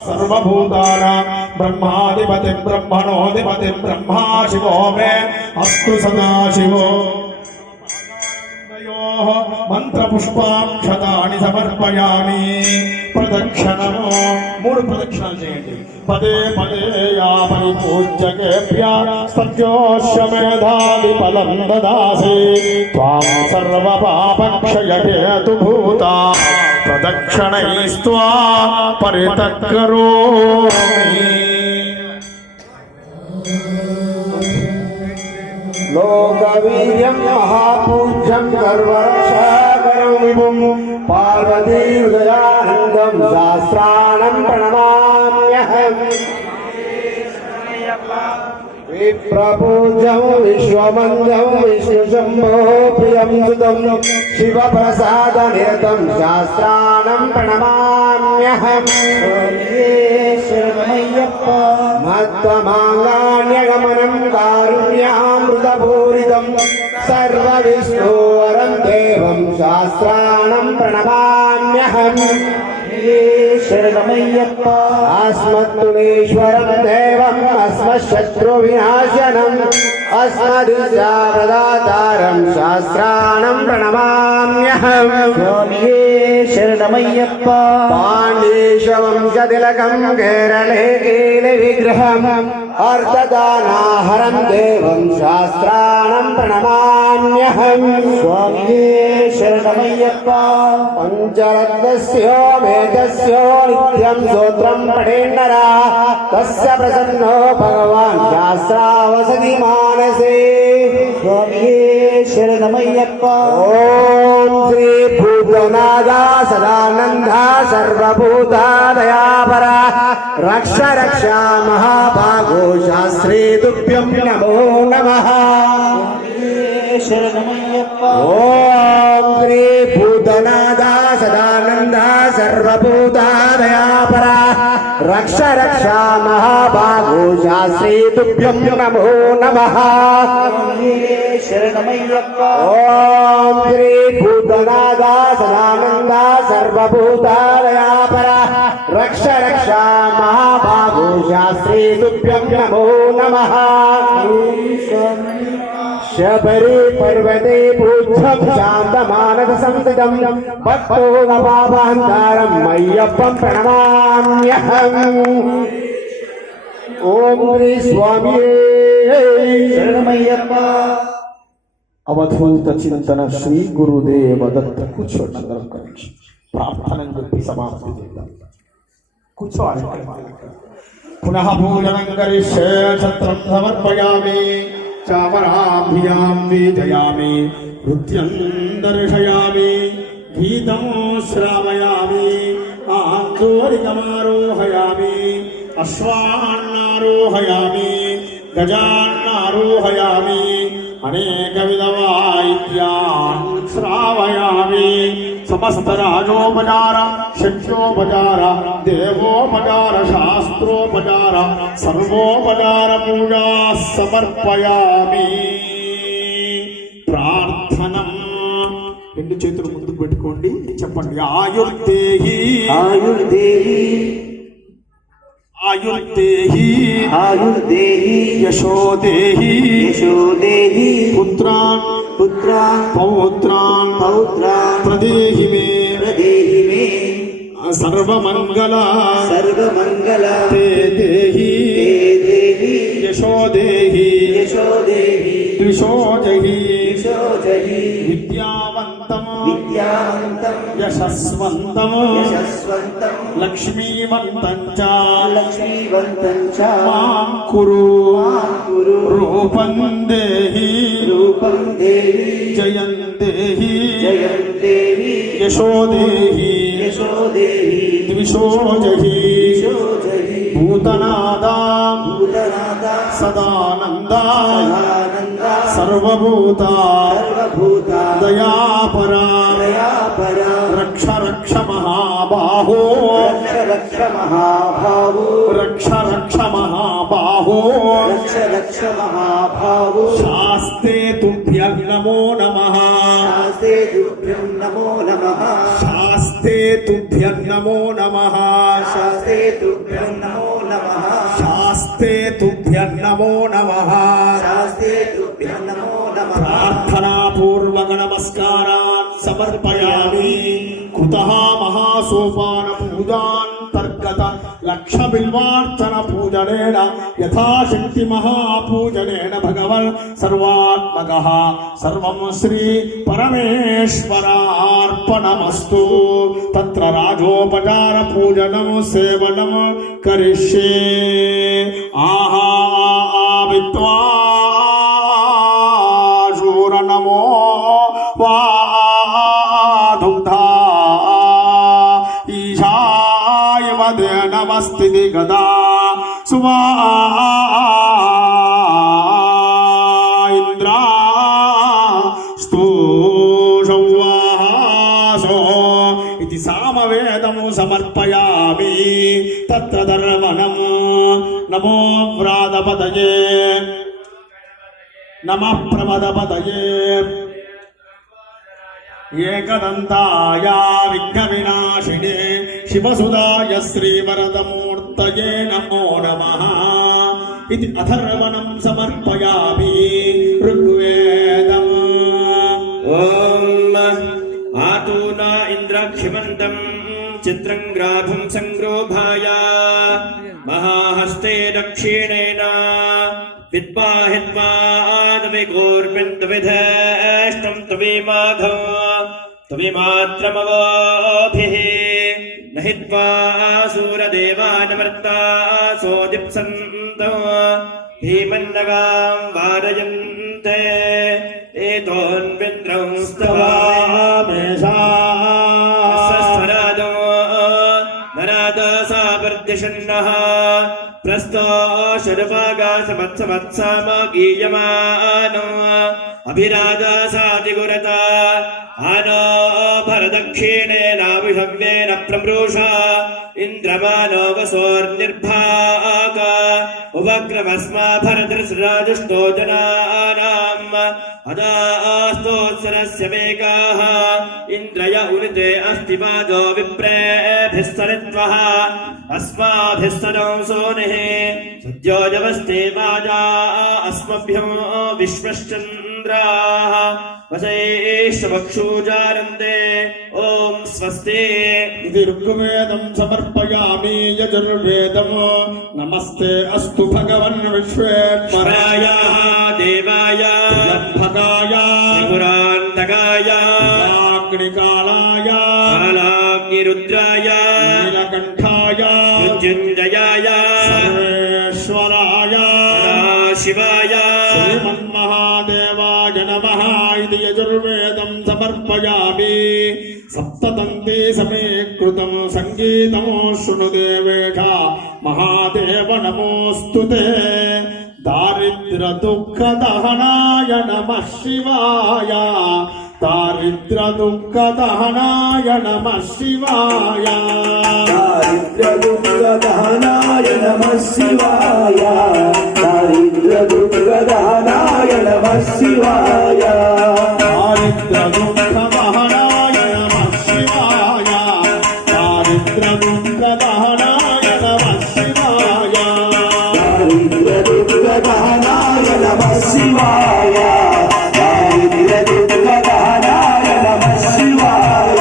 सर्वभूतानां ब्रह्माधिपति ब्रह्मणोऽधिपति ब्रह्मा शिवो मे अस्तु सदाशिवो मंत्रपुष्पाक्षतानि समर्पयामि प्रदक्षिणमो मूడు ప్రదక్షిణాలు చేయండి పదే పదే యావని పూజ్యకేభ్య సత్యోశ్వమేధాది ఫలం దదాసి త్వాం సర్వ పాపక్షయహేతు భూతా ప్రదక్షిణైస్త్వా పరితక్కరోమి लोकवीर्यं महापूज्यं सर्वरक्षाकरं विभुं पार्वती हृदयानन्दं शास्त्राणं प्रणमाम्यहम् विप्रपूज्यं विश्वमन्यं विष्णुशम्भो प्रियं सुतं शिवप्रसादनिरतं शास्त्राणं प्रणमाम्यहम् मत्तमाङ्गान्यगमनं कारुण्यामृतपूरितं सर्वविष्णुवरं देवं शास्त्राणं प्रणमाम्यहम् अस्मत्तुलेश्वरं देवम् अस्मच्छत्रुविनाशनम् अस्मदुर्जाप्रदातारं शास्त्राणं प्रणमाम्यहम् पाण्डीशवंशतिलकं केरळे कीलविग्रहम् अर्धदानाहरं देवं शास्त्राणं प्रणमाम्यहम् पञ्चरत्नस्य वेदस्य नित्यं स्तोत्रं पठेन्नरः तस्य प्रसन्नो भगवान् शास्त्रावसति मानसे ॐ श्री भूतनादा सदानन्दा सर्वभूतादयापरा रक्ष रक्षा महाभागो शास्त्री तुभ्यं नमो नमः ओम श्री भूतनादा सदानंदा सर्वभूतादयापरा रक्ष रक्षा महाभागो शास्त्री तुभ्यं नमो नमः ओम श्री भूतनादा सदानंदा सर्वभूतादयापरा रक्ष रक्षा महाभागो शास्त्री तुभ्यं नमो नमः शबरी पर्वते पूज्यं शान्तमानस संस्थितं भक्तोपपापान्तारं मय्यप्पं प्रणमाम्यहम् ओम श्री स्वामी शरणमय्यप्पा అవధూత చింతన శ్రీ గురుదేవ దత్త కూర్చోండి అందరం కలిసి ప్రార్థనని చెప్పి సమాప్తి చేద్దాం కూర్చోవాలి పునః పూజనం కరిష్యే ఛత్రం సమర్పయామి చామరాభ్యాం వీజయామి నృత్యం దర్శయామి గీతం శ్రావయామి ఆందోళికమారోహయామి అశ్వాన్నారోహయామి గజాన్నారోహయామి అనేక విధవాయిద్యాన్ శ్రావయామి సమస్త రాజోపచార శక్యోపచార దేవోపచార శాస్త్రోపచార సర్వోపచార పూజా సమర్పయామి ప్రార్థనం రెండు చేతులు ముందుకు పెట్టుకోండి చెప్పండి ఆయుర్దేహి आयुर्देहि ఆయుర్దేహి आयुर्देहि యశోదేహి यशोदेहि పుత్రాన్ पुत्रान् పౌత్రాన్ पौत्रान् ప్రదేహి మే प्रदेहि मे సర్వమంగళ सर्वमङ्गल తే దేహి ते देहि యశోదేహి यशोदेहि ద్విషోజహి यशोजहि విద్యావంతం विद्यावन्तं యశస్వంతం यशस्वन्तं లక్ష్మీవంతం చ लक्ष्मीवन्तं च మాం కురు मां कुरु రూపం దేహి रूपं देहि జయం దేహి जयं देहि యశోదేహి यशोदेहि ద్విషోజహి यशोजहि భూతనాదా भूतनादा సదానందా सदानन्दा సర్వభూత सर्वभूता దయాపరా दयापरा రక్ష రక్ష మహాబాహో रक्ष रक्ष महाभावो రక్ష రక్ష మహాబాహో रक्ष रक्ष महाभावो శాస్తే తుభ్యం నమో నమః शास्ते तुभ्यं नमो नमः శాస్తే शास्ते तुभ्यं नमो नमः शास्ते तुभ्यं नमो नमः शास्ते तुभ्यं नमो नमः शास्ते तुभ्यं नमो नमः प्रार्थना पूर्वक नमस्कारान् समर्पयामि कुतः महासोपान पूजान्तर्गत लक्ष बिल्वार्चन पूजनेन यथाशक्ति महापूजनेन भगवन् सर्वात्मकः सर्वं श्री परमेश्वरार्पणमस्तु तत्र राजोपचार पूजनं सेवनं करिष्ये आहा विद्वाशूर नमो वाधुग्धा ईशाय वदे नमस्ति गदा सुवा इंद्रा स्तूषवासो इति सामवेदं समर्पयामि तत्र दर्वणं नमो व्रातपतये नमः प्रमदपतये एकदन्ताय विघ्नविनाशिने शिवसुधाय श्रीवरदमूर्तये नमो नमः इति अथर्वणं समर्पयामि ऋग्वेदम् ॐ आतूना इन्द्राक्षिमन्तं चित्रं ग्राभं संग्रोभाय महाहस्ते दक्षिणेन विद्वाहित्वा तविगोर्बिन्दविधेष्टं तविमाधो तविमात्रमवोभिः न हित्वा सूरदेवानमर्ता सोदिप्सन्तो भीमन्नगां वारयन्ते एतोन्विन्द्रं स्तवामेषास्वरादो नरादसापर्दिषन्नः प्रस्तो शरभागासमत्समत्सामगीयमानो अभिरादासादिगुरता आनो भरदक्षिणेनाभिषव्येन प्रमृषा इन्द्रमानो वसोर्निर्भाग उपग्रमस्मा भरदर्शराजुष्टो जनानाम् अदास्तोत्सरस्य वेगाः इन्द्रय उनिते अस्तिवादो विप्रेभिः सरित्वः अस्माभिः सदो सोनिः सद्योजवस्ते वाजा अस्मभ्यो विश्वश्चन्द्राः वसैश्वक्षूजारन्ते ॐ स्वस्ति इति ऋग्वेदं समर्पयामि यजुर्वेदं नमस्ते अस्तु भगवन् विश्वेश्वराय देवाय त्र्यम्बकाय त्रिपुरान्तकाय अग्निकालाय कालाग्निरुद्राय नीलकण्ठाय मृत्युञ्जयाय सर्वेश्वराय शिवाय श्रीमन्महादेवाय नमः इति यजुर्वेदं समर्पयामि सप्ततन्ते समीकृतं सङ्गीतं शृणु देवेश महादेव नमोऽस्तु ते दारिद्र्यदुःखदहनाय नमः शिवाय दारिद्र्यदुःखदहनाय नमः शिवाय दारिद्र्यदुःखदहनाय नमः शिवाय दारिद्र्यदुःखदहनाय नमः शिवाय दारिद्र्यदुःखदहनाय नमः शिवाय दारिद्र्यदुःखदहनाय नमः शिवाय दारिद्र्यदुःखदहनाय नमः शिवाय दारिद्र्यदुःखदहनाय नमः शिवाय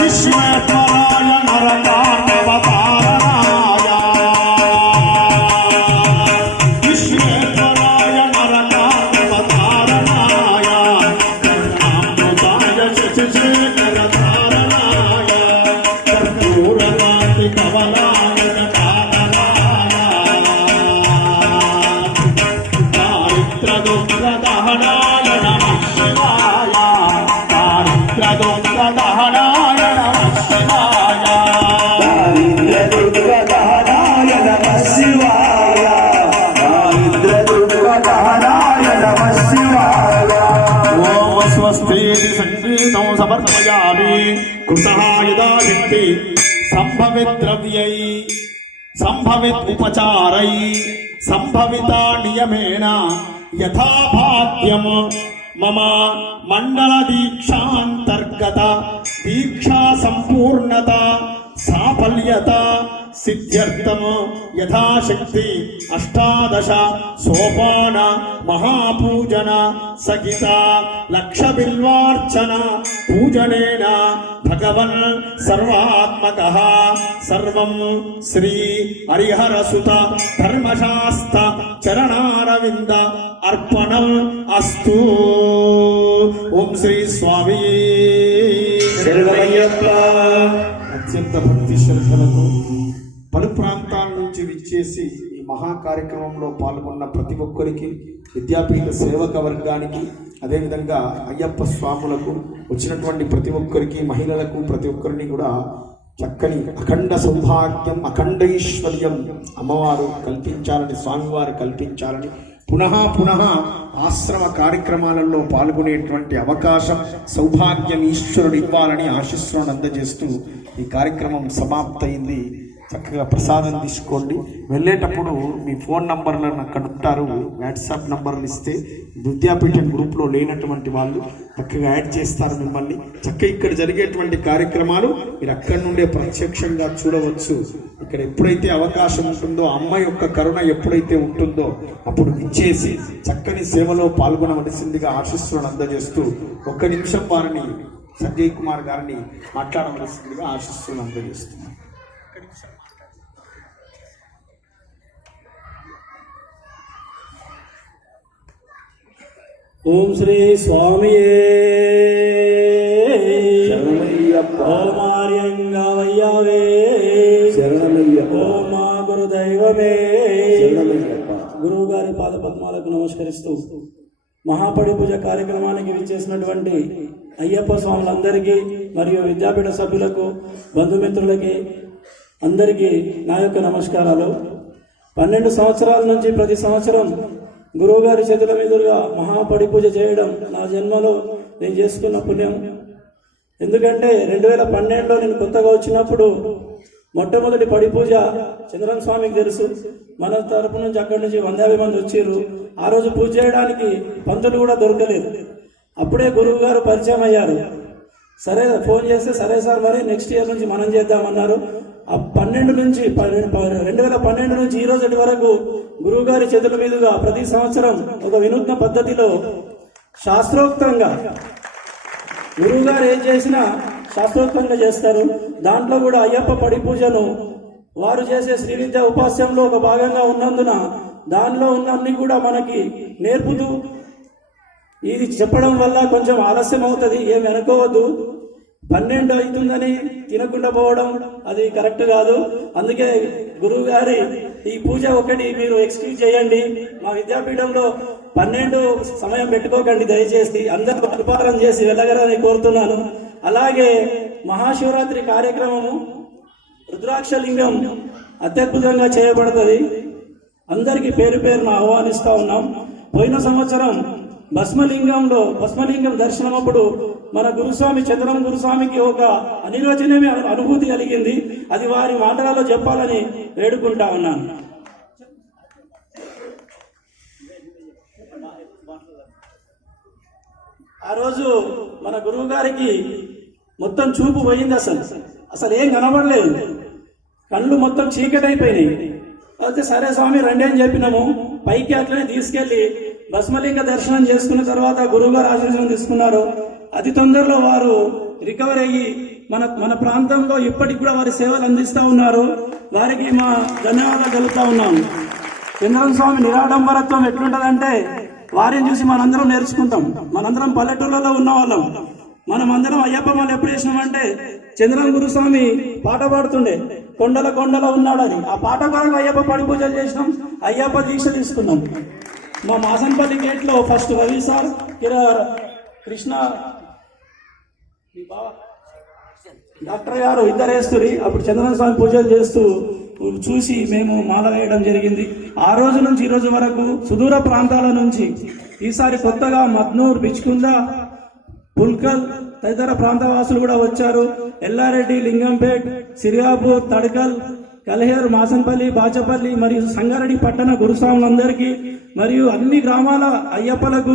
विश्वेश्वराय नरकार्णवतारणाय विश्वेश्वराय नरकार्णवतारणाय कर्णामृताय शशिशेखरधारणाय कर्पूरकान्तिकवलाय कालनाय दारिद्र्यदुःखदहनाय नमः शिवाय दारिद्र्यदुःखदहनाय नमः शिवाय दारिद्र्यदुःखदहनाय नमः शिवाय दारिद्र्यदुःखदहनाय नमः शिवाय ॐ स्वस्तीति सङ्गीतं समर्पयामि कृतः यदा शक्ति सम्भवित् द्रव्यै सम्भवित् उपचारै सम्भविता नियमेन यथा भाग्यम् మమ మండల దీక్షాంతర్గత దీక్షా సంపూర్ణత సాఫల్యత సిద్ధ్యర్థం యథాశక్తి 18 సోపాన మహాపూజన సహిత లక్ష బిల్వార్చన పూజనేన భగవన్ సర్వాత్మకః సర్వం శ్రీ హరిహరసుత ధర్మశాస్త్ర చరణారవింద అర్పణం అస్తు. ఓం శ్రీ స్వామి. శరణమయ్యప్ప. అత్యంత భక్తి శ్రద్ధలతో పలు ప్రాంతాల నుంచి విచ్చేసి ఈ మహా కార్యక్రమంలో పాల్గొన్న ప్రతి ఒక్కరికి, విద్యాపీఠ సేవక వర్గానికి, అదేవిధంగా అయ్యప్ప స్వాములకు వచ్చినటువంటి ప్రతి ఒక్కరికి, మహిళలకు ప్రతి ఒక్కరిని కూడా చక్కని అఖండ సౌభాగ్యం, అఖండ ఐశ్వర్యం అమ్మవారు కల్పించాలని, స్వామివారు కల్పించాలని, పునః పునః ఆశ్రమ కార్యక్రమాలలో పాల్గొనేటువంటి అవకాశం, సౌభాగ్యం ఈశ్వరుడు ఇవ్వాలని ఆశీస్సులను అందజేస్తూ ఈ కార్యక్రమం సమాప్తయింది. చక్కగా ప్రసాదం తీసుకోండి. వెళ్ళేటప్పుడు మీ ఫోన్ నంబర్లను అక్కడ ఉంటారు, వాట్సాప్ నంబర్లు ఇస్తే విద్యాపీఠం గ్రూప్లో లేనటువంటి వాళ్ళు చక్కగా యాడ్ చేస్తారు మిమ్మల్ని. చక్కగా ఇక్కడ జరిగేటువంటి కార్యక్రమాలు మీరు అక్కడి నుండే ప్రత్యక్షంగా చూడవచ్చు. ఇక్కడ ఎప్పుడైతే అవకాశం ఉంటుందో, అమ్మ యొక్క కరుణ ఎప్పుడైతే ఉంటుందో అప్పుడు ఇచ్చేసి చక్కని సేవలో పాల్గొనవలసిందిగా ఆశీస్సులను అందజేస్తూ 1 నిమిషం వారిని సంజయ్ కుమార్ గారిని మాట్లాడవలసిందిగా ఆశీస్సులను అందజేస్తున్నాను. ఓం శ్రీ స్వామియే శరణమయ్యప్ప. ఓం ఆర్యంగవయ్యవే శరణమయ్యప్ప. ఓం మా గురుదైవమే. శరణమయ్యప్ప. గురువు గారి పాదపద్మాలకు నమస్కరిస్తూ మహాపడి పూజ కార్యక్రమానికి విచ్చేసినటువంటి అయ్యప్ప స్వాములందరికీ మరియు విద్యాపీఠ సభ్యులకు, బంధుమిత్రులకి అందరికీ నా యొక్క నమస్కారాలు. 12 సంవత్సరాల నుంచి ప్రతి సంవత్సరం గురువుగారి చేతుల మీదుగా మహాపడి పూజ చేయడం నా జన్మలో నేను చేసుకున్న పుణ్యం. ఎందుకంటే 2012లో నేను కొత్తగా వచ్చినప్పుడు మొట్టమొదటి పడి పూజ చంద్రన్ స్వామికి తెలుసు. మన తరపు నుంచి అక్కడి నుంచి 150 మంది వచ్చారు. ఆ రోజు పూజ చేయడానికి పంతులు కూడా దొరకలేదు. అప్పుడే గురువు గారు పరిచయం అయ్యారు. సరే ఫోన్ చేస్తే, సరే సార్ మరి నెక్స్ట్ ఇయర్ నుంచి మనం చేద్దామన్నారు. ఆ 2012 నుంచి ఈ రోజు వరకు గురువు గారి చేతుల మీదుగా ప్రతి సంవత్సరం ఒక వినూత్న పద్ధతిలో శాస్త్రోక్తంగా గురువు గారు ఏం చేసినా శాస్త్రోక్తంగా చేస్తారు. దాంట్లో కూడా అయ్యప్ప పడి పూజను వారు చేసే శ్రీ విద్య ఉపాస్యంలో ఒక భాగంగా ఉన్నందున దానిలో ఉన్నన్ని కూడా మనకి నేర్పుతూ, ఇది చెప్పడం వల్ల కొంచెం ఆలస్యం అవుతుంది, ఏం అనుకోవద్దు. 12 అవుతుందని తినకుండా పోవడం అది కరెక్ట్ కాదు. అందుకే గురువు గారి ఈ పూజ ఒకటి మీరు ఎక్స్క్యూజ్ చేయండి. మా విద్యాపీఠంలో 12 సమయం పెట్టుకోకండి దయచేసి. అందరూ అల్పారం చేసి వెళ్ళగలని కోరుతున్నాను. అలాగే మహాశివరాత్రి కార్యక్రమము రుద్రాక్ష లింగం అత్యద్భుతంగా చేయబడుతుంది. అందరికీ పేరు పేరున ఆహ్వానిస్తూ ఉన్నాం. పోయిన సంవత్సరం భస్మలింగం దర్శనం అప్పుడు మన గురుస్వామి చంద్రం గురుస్వామికి ఒక అనిర్వచనీయ అనుభూతి కలిగింది. అది వారి మాటలలో చెప్పాలని వేడుకుంటా ఉన్నాను. ఆ రోజు మన గురువు గారికి మొత్తం చూపు పోయింది. అసలు ఏం కనబడలేదు, కళ్ళు మొత్తం చీకటైపోయినాయి. అయితే సరే స్వామి రండి అని చెప్పినాము. పైకి అట్లనే తీసుకెళ్లి భస్మలింగ దర్శనం చేసుకున్న తర్వాత గురువుగారు ఆశీర్వాదం తీసుకున్నారు. అతి తొందరలో వారు రికవర్ అయ్యి మన ప్రాంతంలో ఇప్పటికి కూడా వారి సేవలు అందిస్తూ ఉన్నారు. వారికి మా ధన్యవాదాలు తెలుపుతా ఉన్నాము. చంద్రం స్వామి నిరాడంబరత్వం ఎట్లుంటదంటే వారిని చూసి మనందరం నేర్చుకుంటాం. మనందరం పల్లెటూళ్ళలో ఉన్న వాళ్ళం. మనమందరం అయ్యప్ప మళ్ళీ ఎప్పుడు చేసినామంటే చంద్రం గురుస్వామి పాట పాడుతుండే, కొండల ఉన్నాడని. ఆ పాట కాలంలో అయ్యప్ప పడి పూజలు చేసినాం, అయ్యప్ప దీక్ష తీసుకున్నాం. మా మాసన్పల్లి గేట్ లో first Ravi sir, Krishna doctor గారు ఇద్దరు వేస్తురి. అప్పుడు చంద్రన్ స్వామి పూజలు చేస్తూ చూసి మేము మాల వేయడం జరిగింది. ఆ రోజు నుంచి ఈ రోజు వరకు సుదూర ప్రాంతాల నుంచి, ఈసారి కొత్తగా మద్నూర్, బిచ్కుంద, పుల్కల్ తదితర ప్రాంతవాసులు కూడా వచ్చారు. ఎల్లారెడ్డి, లింగంపేట్, సిరియాపూర్, తడకల్, కలహేరు, మాసన్పల్లి, బాచపల్లి మరియు సంగారెడ్డి పట్టణ గురుస్వాములందరికీ మరియు అన్ని గ్రామాల అయ్యప్పలకు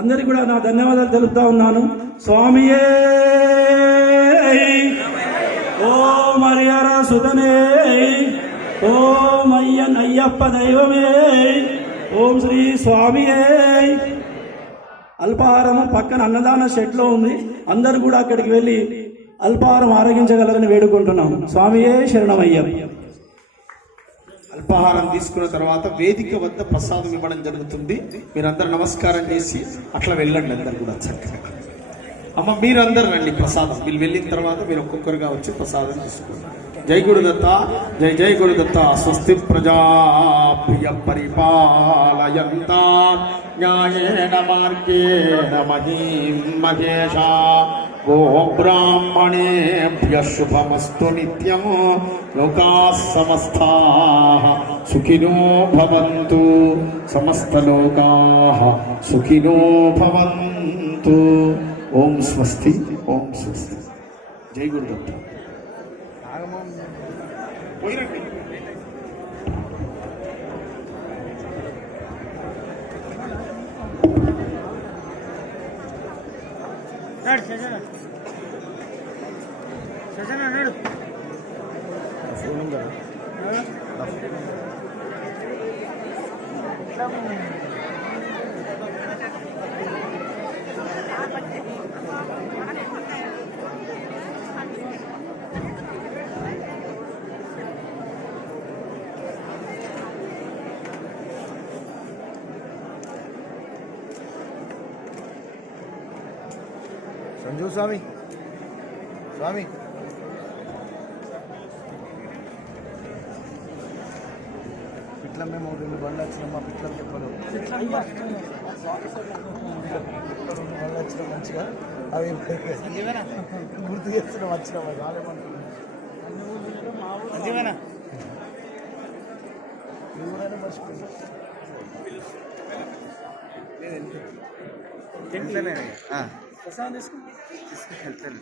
అందరికి కూడా నా ధన్యవాదాలు తెలుపుతా ఉన్నాను. స్వామియే ఓం హరిహర సుతనే ఓం అయ్యప్ప దైవమే ఓం శ్రీ స్వామియే. అల్పాహారం పక్కన అన్నదాన షెడ్లో ఉంది. అందరు కూడా అక్కడికి వెళ్ళి అల్పాహారం ఆరగించగలరని వేడుకుంటున్నాం. స్వామియే శరణమయ్యప్ప. అల్పాహారం తీసుకున్న తర్వాత వేదిక వద్ద ప్రసాదం ఇవ్వడం జరుగుతుంది. మీరందరూ నమస్కారం చేసి అట్లా వెళ్ళండి. అందరు కూడా చక్కగా అమ్మ మీరందరూ రండి. ప్రసాదం వీళ్ళు వెళ్ళిన తర్వాత మీరు ఒక్కొక్కరుగా వచ్చి ప్రసాదం తీసుకోండి. జై గురుదత్త, జై జై గురుదత్త. స్వస్తి ప్రజాప్రియ పరిపాలయంత న్యాయేన మార్గేణ మహీం మహేషా. గో బ్రాహ్మణేభ్య శుభమస్తు నిత్యం. లోకాః సమస్తాః సుఖినో భవంతు. సమస్త లోకాః సుఖినో భవంతు. ఓం స్వస్తి, ఓం స్వస్తి. జై గురుదత్త. పోయిరండి. సంజు స్వామి స్వామి పిట్ల మేము 2 బండ్లు వచ్చినాం. మా పిట్లకు చెప్పరు 2 బండ్లు వచ్చినాం మంచిగా. అవి గుర్తు చేస్తున్నాం వచ్చినాం. రాలేమంటున్నాం. ఎవరైనా మర్చిపోయింది ఇంట్లోనే ప్రసాదం తీసుకుని తీసుకెళ్తాను.